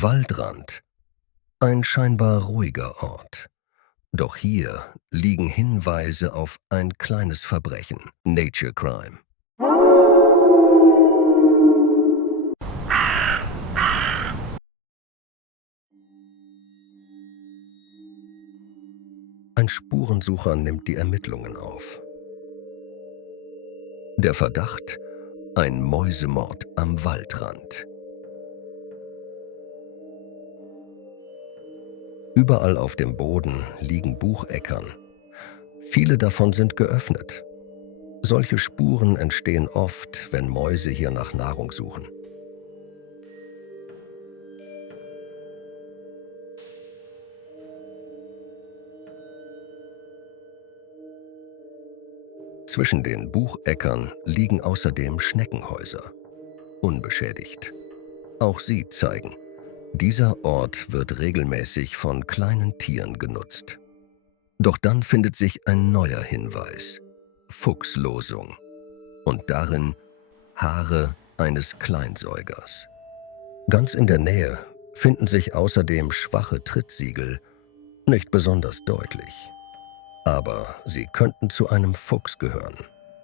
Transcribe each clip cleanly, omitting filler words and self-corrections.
Waldrand. Ein scheinbar ruhiger Ort. Doch hier liegen Hinweise auf ein kleines Verbrechen. Nature Crime. Ein Spurensucher nimmt die Ermittlungen auf. Der Verdacht: ein Mäusemord am Waldrand. Überall auf dem Boden liegen Bucheckern. Viele davon sind geöffnet. Solche Spuren entstehen oft, wenn Mäuse hier nach Nahrung suchen. Zwischen den Bucheckern liegen außerdem Schneckenhäuser. Unbeschädigt. Auch sie zeigen: dieser Ort wird regelmäßig von kleinen Tieren genutzt. Doch dann findet sich ein neuer Hinweis: Fuchslosung. Und darin Haare eines Kleinsäugers. Ganz in der Nähe finden sich außerdem schwache Trittsiegel, nicht besonders deutlich. Aber sie könnten zu einem Fuchs gehören.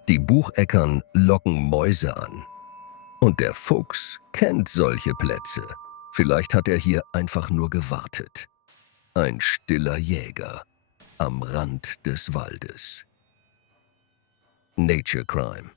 Die Bucheckern locken Mäuse an. Und der Fuchs kennt solche Plätze. Vielleicht hat er hier einfach nur gewartet. Ein stiller Jäger am Rand des Waldes. Nature Crime.